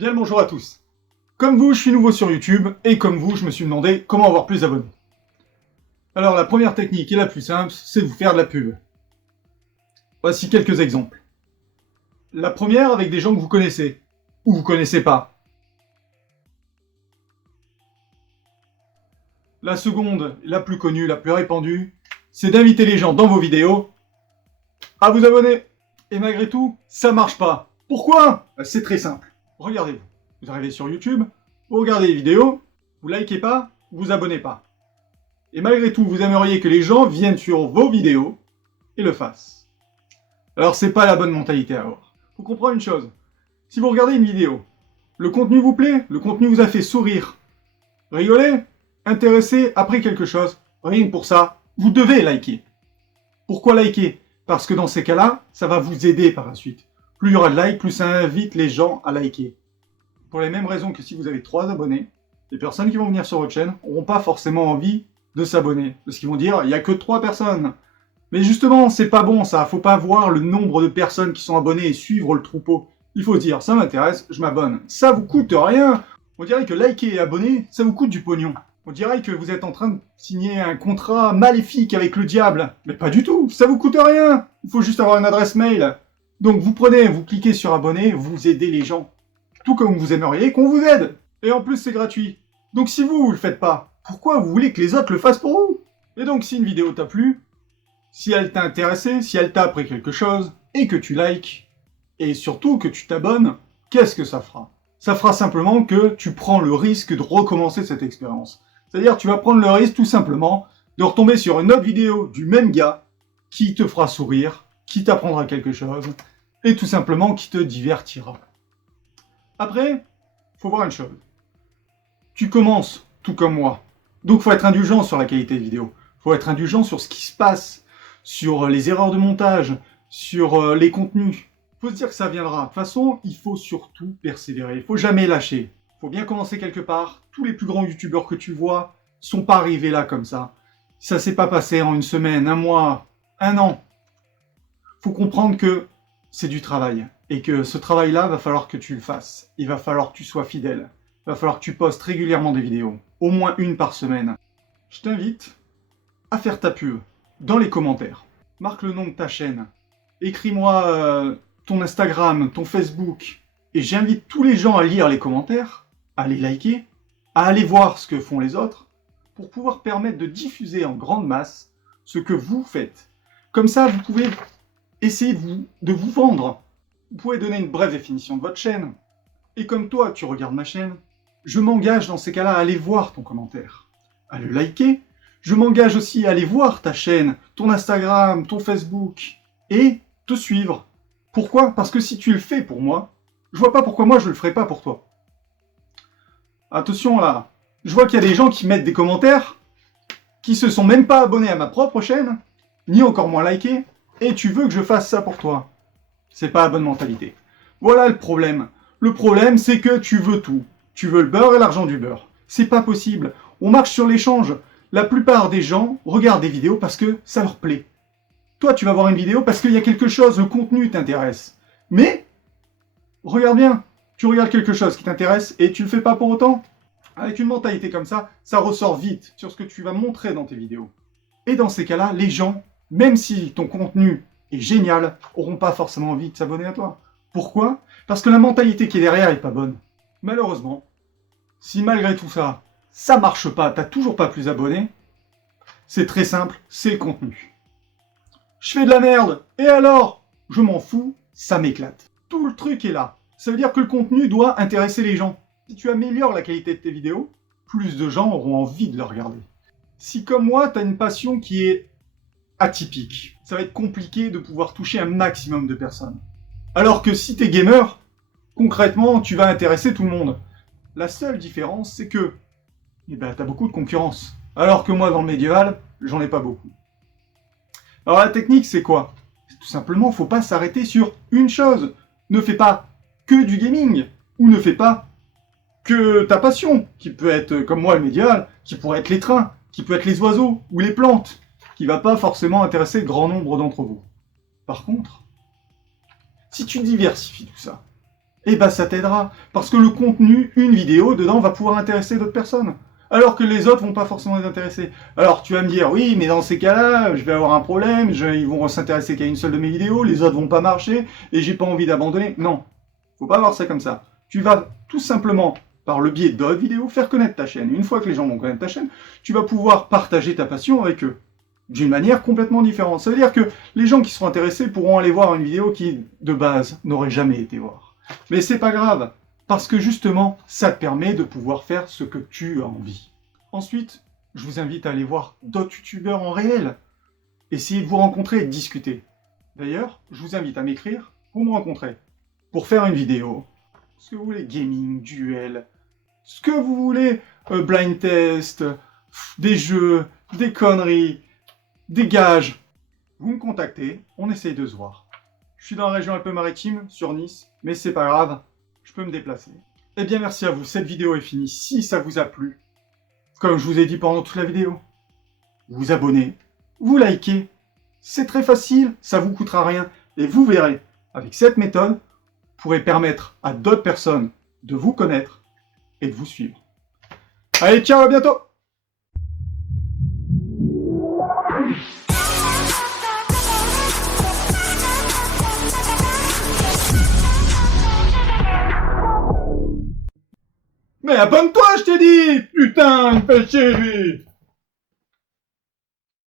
Bien le bonjour à tous. Comme vous, je suis nouveau sur YouTube, et comme vous, je me suis demandé comment avoir plus d'abonnés. Alors la première technique et la plus simple, c'est de vous faire de la pub. Voici quelques exemples. La première avec des gens que vous connaissez, ou vous connaissez pas. La seconde, la plus connue, la plus répandue, c'est d'inviter les gens dans vos vidéos à vous abonner. Et malgré tout, ça marche pas. Pourquoi? C'est très simple. Regardez-vous. Vous arrivez sur YouTube, vous regardez les vidéos, vous likez pas, vous abonnez pas. Et malgré tout, vous aimeriez que les gens viennent sur vos vidéos et le fassent. Alors c'est pas la bonne mentalité à avoir. Faut comprendre une chose. Si vous regardez une vidéo, le contenu vous plaît, le contenu vous a fait sourire, rigoler, intéresser, appris quelque chose, rien que pour ça, vous devez liker. Pourquoi liker? Parce que dans ces cas-là, ça va vous aider par la suite. Plus il y aura de likes, plus ça invite les gens à liker. Pour les mêmes raisons que si vous avez 3 abonnés, les personnes qui vont venir sur votre chaîne n'auront pas forcément envie de s'abonner. Parce qu'ils vont dire, il n'y a que 3 personnes. Mais justement, c'est pas bon ça. Faut pas voir le nombre de personnes qui sont abonnées et suivre le troupeau. Il faut dire, ça m'intéresse, je m'abonne. Ça vous coûte rien. On dirait que liker et abonner, ça vous coûte du pognon. On dirait que vous êtes en train de signer un contrat maléfique avec le diable. Mais pas du tout, ça vous coûte rien. Il faut juste avoir une adresse mail. Donc vous prenez, vous cliquez sur abonner, vous aidez les gens. Tout comme vous aimeriez qu'on vous aide. Et en plus, c'est gratuit. Donc si vous le faites pas, pourquoi vous voulez que les autres le fassent pour vous? Et donc si une vidéo t'a plu, si elle t'a intéressé, si elle t'a appris quelque chose, et que tu likes, et surtout que tu t'abonnes, qu'est-ce que ça fera? Ça fera simplement que tu prends le risque de recommencer cette expérience. C'est-à-dire tu vas prendre le risque tout simplement de retomber sur une autre vidéo du même gars qui te fera sourire, qui t'apprendra quelque chose, et tout simplement qui te divertira. Après, faut voir une chose. Tu commences tout comme moi. Donc faut être indulgent sur la qualité de vidéo. Faut être indulgent sur ce qui se passe, sur les erreurs de montage, sur les contenus. Faut se dire que ça viendra. De toute façon, il faut surtout persévérer. Il faut jamais lâcher. Faut bien commencer quelque part. Tous les plus grands youtubeurs que tu vois sont pas arrivés là comme ça. Ça s'est pas passé en une semaine, un mois, un an. Faut comprendre que c'est du travail. Et que ce travail-là, va falloir que tu le fasses. Il va falloir que tu sois fidèle. Il va falloir que tu postes régulièrement des vidéos. Au moins une par semaine. Je t'invite à faire ta pub dans les commentaires. Marque le nom de ta chaîne. Écris-moi ton Instagram, ton Facebook. Et j'invite tous les gens à lire les commentaires, à les liker, à aller voir ce que font les autres, pour pouvoir permettre de diffuser en grande masse ce que vous faites. Comme ça, vous pouvez essayer de vous vendre. Vous pouvez donner une brève définition de votre chaîne. Et comme toi, tu regardes ma chaîne, je m'engage dans ces cas-là à aller voir ton commentaire, à le liker. Je m'engage aussi à aller voir ta chaîne, ton Instagram, ton Facebook, et te suivre. Pourquoi? Parce que si tu le fais pour moi, je vois pas pourquoi moi je le ferais pas pour toi. Attention là, je vois qu'il y a des gens qui mettent des commentaires, qui se sont même pas abonnés à ma propre chaîne, ni encore moins likés, et tu veux que je fasse ça pour toi. C'est pas la bonne mentalité. Voilà le problème. Le problème, c'est que tu veux tout. Tu veux le beurre et l'argent du beurre. C'est pas possible. On marche sur l'échange. La plupart des gens regardent des vidéos parce que ça leur plaît. Toi, tu vas voir une vidéo parce qu'il y a quelque chose, le contenu t'intéresse. Mais, regarde bien, tu regardes quelque chose qui t'intéresse et tu le fais pas pour autant. Avec une mentalité comme ça ressort vite sur ce que tu vas montrer dans tes vidéos. Et dans ces cas-là, les gens, même si ton contenu est génial, auront pas forcément envie de s'abonner à toi. Pourquoi? Parce que la mentalité qui est derrière est pas bonne. Malheureusement, si malgré tout ça, ça marche pas, t'as toujours pas plus abonnés, c'est très simple, c'est le contenu. Je fais de la merde, et alors? Je m'en fous, ça m'éclate. Tout le truc est là. Ça veut dire que le contenu doit intéresser les gens. Si tu améliores la qualité de tes vidéos, plus de gens auront envie de le regarder. Si comme moi, t'as une passion qui est atypique, ça va être compliqué de pouvoir toucher un maximum de personnes. Alors que si t'es gamer, concrètement, tu vas intéresser tout le monde. La seule différence, c'est que t'as beaucoup de concurrence. Alors que moi, dans le médiéval, j'en ai pas beaucoup. Alors la technique, c'est quoi? Tout simplement, faut pas s'arrêter sur une chose. Ne fais pas que du gaming, ou ne fais pas que ta passion, qui peut être, comme moi, le médiéval, qui pourrait être les trains, qui peut être les oiseaux, ou les plantes, qui va pas forcément intéresser grand nombre d'entre vous. Par contre, si tu diversifies tout ça, Eh ben ça t'aidera, parce que le contenu, une vidéo, dedans, va pouvoir intéresser d'autres personnes. Alors que les autres vont pas forcément les intéresser. Alors tu vas me dire, oui, mais dans ces cas-là, je vais avoir un problème, ils vont s'intéresser qu'à une seule de mes vidéos, les autres vont pas marcher, et j'ai pas envie d'abandonner. Non, faut pas voir ça comme ça. Tu vas tout simplement, par le biais d'autres vidéos, faire connaître ta chaîne. Une fois que les gens vont connaître ta chaîne, tu vas pouvoir partager ta passion avec eux. D'une manière complètement différente. Ça veut dire que les gens qui seront intéressés pourront aller voir une vidéo qui, de base, n'aurait jamais été voir. Mais c'est pas grave, parce que justement, ça te permet de pouvoir faire ce que tu as envie. Ensuite, je vous invite à aller voir d'autres youtubeurs en réel. Essayez de vous rencontrer et de discuter. D'ailleurs, je vous invite à m'écrire pour me rencontrer. Pour faire une vidéo. Ce que vous voulez, gaming, duel, ce que vous voulez, blind test, des jeux, des conneries, des gages. Vous me contactez, on essaye de se voir. Je suis dans la région un peu maritime, sur Nice, mais c'est pas grave, je peux me déplacer. Eh bien merci à vous, cette vidéo est finie. Si ça vous a plu, comme je vous ai dit pendant toute la vidéo, vous vous abonnez, vous likez. C'est très facile, ça vous coûtera rien. Et vous verrez, avec cette méthode, vous pourrez permettre à d'autres personnes de vous connaître et de vous suivre. Allez, ciao, à bientôt! Mais abonne-toi, je t'ai dit! Putain, fais chier, lui!